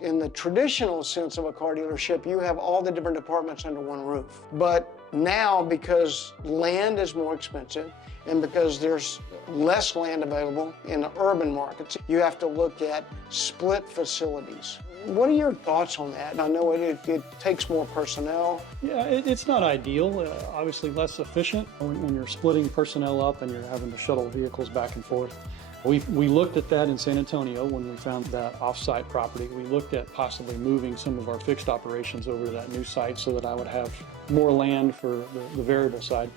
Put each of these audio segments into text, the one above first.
In the traditional sense of a car dealership, you have all the different departments under one roof. But now, because land is more expensive and because there's less land available in the urban markets, you have to look at split facilities. What are your thoughts on that? I know it takes more personnel. Yeah, it's not ideal, obviously less efficient when you're splitting personnel up and you're having to shuttle vehicles back and forth. We looked at that in San Antonio when we found that off-site property. We looked at possibly moving some of our fixed operations over to that new site so that I would have more land for the variable side.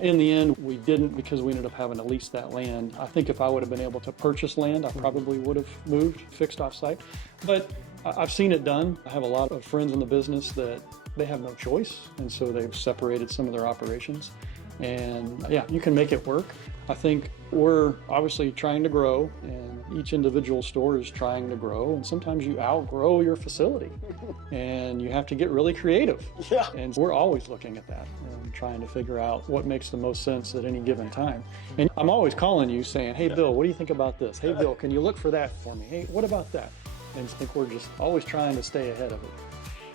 In the end, we didn't because we ended up having to lease that land. I think if I would have been able to purchase land, I probably would have moved fixed off-site. But I've seen it done. I have a lot of friends in the business that they have no choice, and so they've separated some of their operations. And yeah, you can make it work. I think we're obviously trying to grow, and each individual store is trying to grow, and sometimes you outgrow your facility and you have to get really creative. Yeah. And we're always looking at that and trying to figure out what makes the most sense at any given time. And I'm always calling you saying, hey Bill, what do you think about this? Hey Bill, can you look for that for me? Hey, what about that? And I think we're just always trying to stay ahead of it.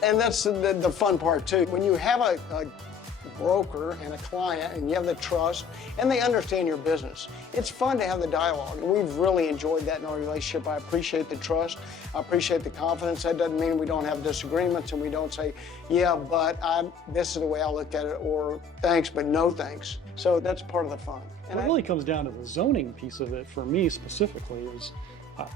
And that's the fun part too. When you have a broker and a client and you have the trust and they understand your business, it's fun to have the dialogue. And we've really enjoyed that in our relationship. I appreciate the trust. I appreciate the confidence. That doesn't mean we don't have disagreements and we don't say, yeah, but this is the way I look at it, or thanks, but no thanks. So that's part of the fun. And it really comes down to the zoning piece of it for me specifically is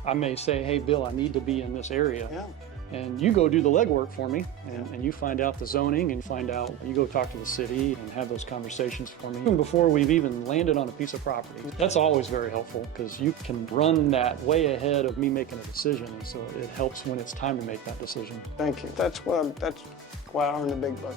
I may say, hey, Bill, I need to be in this area. Yeah. And you go do the legwork for me, and you find out the zoning and you go talk to the city and have those conversations for me even before we've even landed on a piece of property. That's always very helpful because you can run that way ahead of me making a decision, and so it helps when it's time to make that decision. Thank you. That's why I earn the big bucks.